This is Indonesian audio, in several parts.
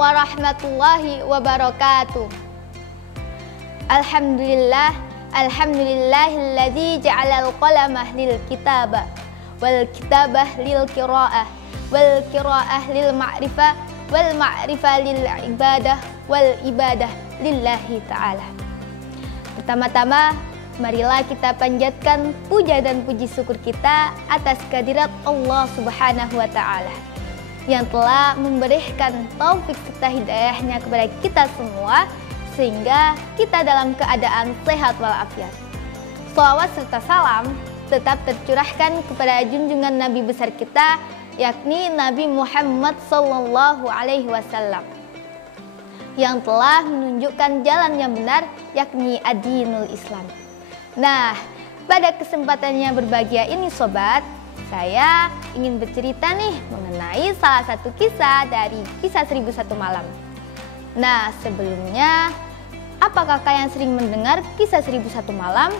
warahmatullahi wabarakatuh. Alhamdulillahilladzi ja'alal qalamah lil kitaba wal kitabah lil qiraah wal qiraah lil ma'rifah wal ma'rifah lil ibadah wal ibadah lillahi ta'ala. Pertama-tama, marilah kita panjatkan puja dan puji syukur kita atas kehadirat Allah Subhanahu wa Ta'ala yang telah memberikan taufik serta hidayahnya kepada kita semua sehingga kita dalam keadaan sehat walafiat. Shalawat serta salam tetap tercurahkan kepada junjungan Nabi besar kita, yakni Nabi Muhammad Sallallahu Alaihi Wasallam, yang telah menunjukkan jalan yang benar, yakni ad-dinul Islam. Nah, pada kesempatan yang berbahagia ini sobat, saya ingin bercerita nih mengenai salah satu kisah dari Kisah 1001 Malam. Nah, sebelumnya, apakah kalian sering mendengar Kisah 1001 Malam?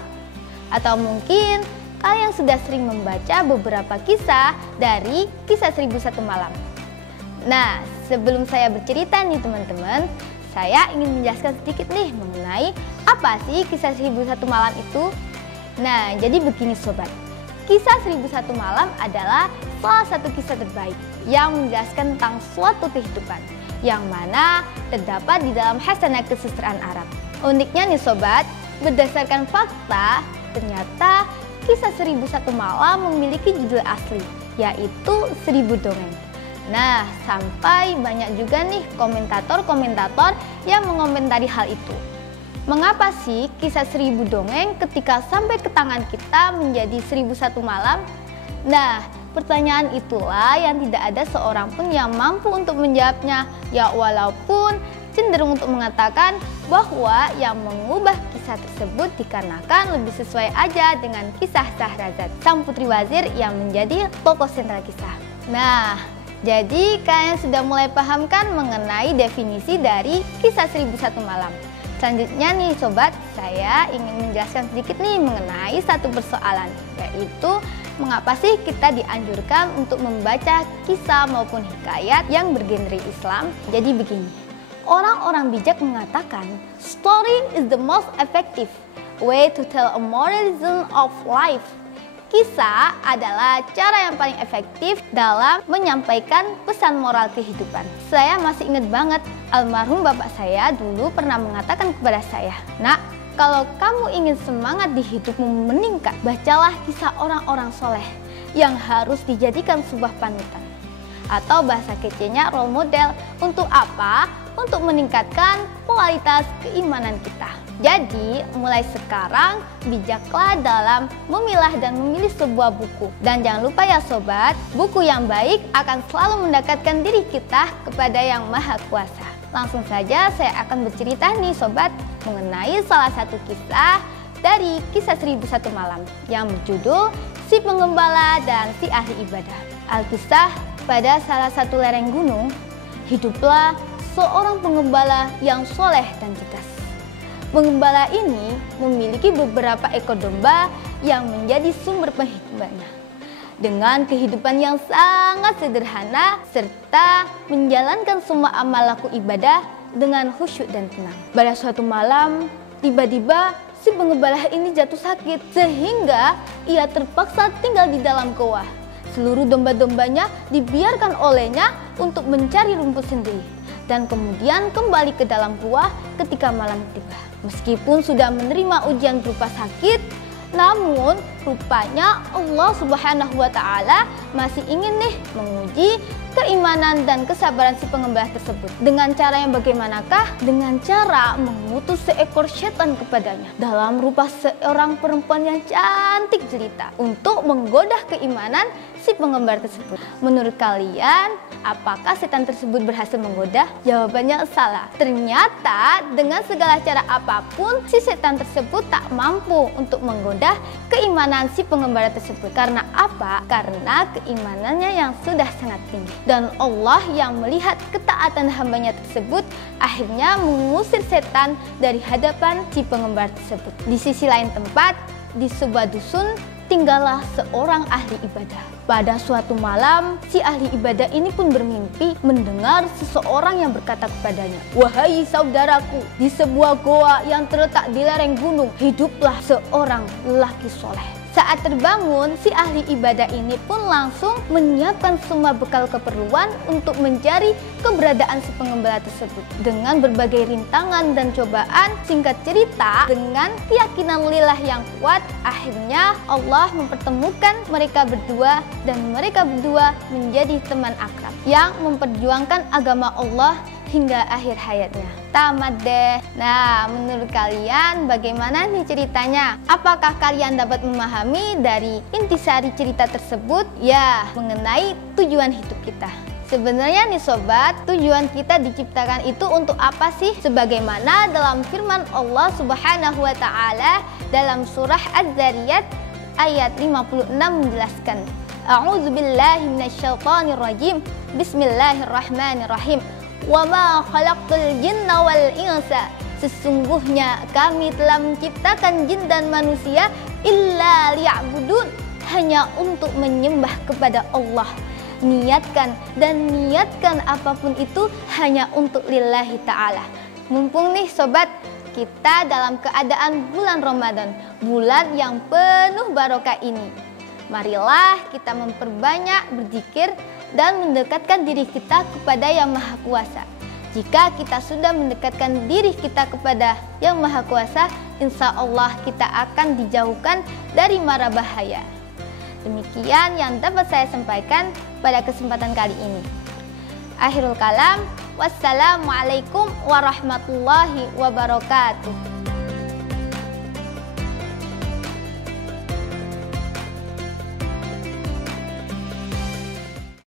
Atau mungkin kalian sudah sering membaca beberapa kisah dari Kisah 1001 Malam? Nah, sebelum saya bercerita nih teman-teman, saya ingin menjelaskan sedikit nih mengenai apa sih Kisah 1001 Malam itu. Nah, jadi begini sobat, Kisah 1001 Malam adalah salah satu kisah terbaik yang menjelaskan tentang suatu kehidupan yang mana terdapat di dalam Hasanah Kesusastraan Arab. Uniknya nih sobat, berdasarkan fakta, ternyata Kisah 1001 Malam memiliki judul asli, yaitu 1000 Dongeng. Nah, sampai banyak juga nih komentator-komentator yang mengomentari hal itu. Mengapa sih kisah 1000 dongeng ketika sampai ke tangan kita menjadi 1001 malam? Nah, pertanyaan itulah yang tidak ada seorang pun yang mampu untuk menjawabnya. Ya walaupun cenderung untuk mengatakan bahwa yang mengubah kisah tersebut dikarenakan lebih sesuai aja dengan kisah Sahrazad, sang putri wazir yang menjadi tokoh sentral kisah. Nah, jadi kalian sudah mulai paham kan mengenai definisi dari Kisah 1001 Malam. Selanjutnya nih sobat, saya ingin menjelaskan sedikit nih mengenai satu persoalan, yaitu mengapa sih kita dianjurkan untuk membaca kisah maupun hikayat yang bergenre Islam. Jadi begini, orang-orang bijak mengatakan story is the most effective way to tell a moral lesson of life. Kisah adalah cara yang paling efektif dalam menyampaikan pesan moral kehidupan. Saya masih ingat banget, almarhum bapak saya dulu pernah mengatakan kepada saya, "Nak, kalau kamu ingin semangat di hidupmu meningkat, bacalah kisah orang-orang soleh yang harus dijadikan sebuah panutan." Atau bahasa kecilnya role model. Untuk apa? Untuk meningkatkan kualitas keimanan kita. Jadi, mulai sekarang bijaklah dalam memilah dan memilih sebuah buku. Dan jangan lupa ya sobat, buku yang baik akan selalu mendekatkan diri kita kepada Yang Maha Kuasa. Langsung saja saya akan bercerita nih sobat mengenai salah satu kisah dari Kisah 1001 Malam yang berjudul Si Penggembala dan Si Ahli Ibadah. Alkisah, pada salah satu lereng gunung, hiduplah seorang penggembala yang soleh dan cerdas. Penggembala ini memiliki beberapa ekor domba yang menjadi sumber penghidupannya. Dengan kehidupan yang sangat sederhana serta menjalankan semua amal laku ibadah dengan khusyuk dan tenang. Pada suatu malam, tiba-tiba si penggembala ini jatuh sakit sehingga ia terpaksa tinggal di dalam goa. Seluruh domba-dombanya dibiarkan olehnya untuk mencari rumput sendiri dan kemudian kembali ke dalam gua ketika malam tiba. Meskipun sudah menerima ujian berupa sakit, namun rupanya Allah Subhanahu wa Ta'ala masih ingin nih menguji keimanan dan kesabaran si penggembala tersebut. Dengan cara yang bagaimanakah? Dengan cara mengutus seekor setan kepadanya dalam rupa seorang perempuan yang cantik jelita untuk menggoda keimanan si penggembala tersebut. Menurut kalian, apakah setan tersebut berhasil menggoda? Jawabannya salah. Ternyata dengan segala cara apapun, si setan tersebut tak mampu untuk menggoda keimanan si penggembala tersebut. Karena apa? Karena keimanannya yang sudah sangat tinggi. Dan Allah yang melihat ketaatan hambanya tersebut akhirnya mengusir setan dari hadapan si penggembala tersebut. Di sisi lain tempat, di sebuah dusun, tinggallah seorang ahli ibadah. Pada suatu malam, si ahli ibadah ini pun bermimpi mendengar seseorang yang berkata kepadanya, "Wahai saudaraku, di sebuah goa yang terletak di lereng gunung, hiduplah seorang lelaki soleh." Saat terbangun, si ahli ibadah ini pun langsung menyiapkan semua bekal keperluan untuk mencari keberadaan si pengembala tersebut. Dengan berbagai rintangan dan cobaan, singkat cerita, dengan keyakinan lillah yang kuat, akhirnya Allah mempertemukan mereka berdua dan mereka berdua menjadi teman akrab yang memperjuangkan agama Allah hingga akhir hayatnya. Tamat deh. Nah, menurut kalian bagaimana nih ceritanya? Apakah kalian dapat memahami dari intisari cerita tersebut? Ya, mengenai tujuan hidup kita. Sebenarnya nih sobat, tujuan kita diciptakan itu untuk apa sih? Sebagaimana dalam firman Allah Subhanahu wa taala dalam surah Az-Zariyat ayat 56 menjelaskan, A'udzubillahi minasyaitonirrajim. Bismillahirrahmanirrahim. Wa ma khalaqtul jinna wal insa. Sesungguhnya kami telah menciptakan jin dan manusia illa liya'budun, hanya untuk menyembah kepada Allah. Niatkan apapun itu hanya untuk lillahi ta'ala. Mumpung nih sobat, kita dalam keadaan bulan Ramadan, bulan yang penuh barokah ini. Marilah kita memperbanyak berzikir dan mendekatkan diri kita kepada Yang Maha Kuasa. Jika kita sudah mendekatkan diri kita kepada Yang Maha Kuasa, insya Allah kita akan dijauhkan dari mara bahaya. Demikian yang dapat saya sampaikan pada kesempatan kali ini. Akhirul kalam, wassalamualaikum warahmatullahi wabarakatuh.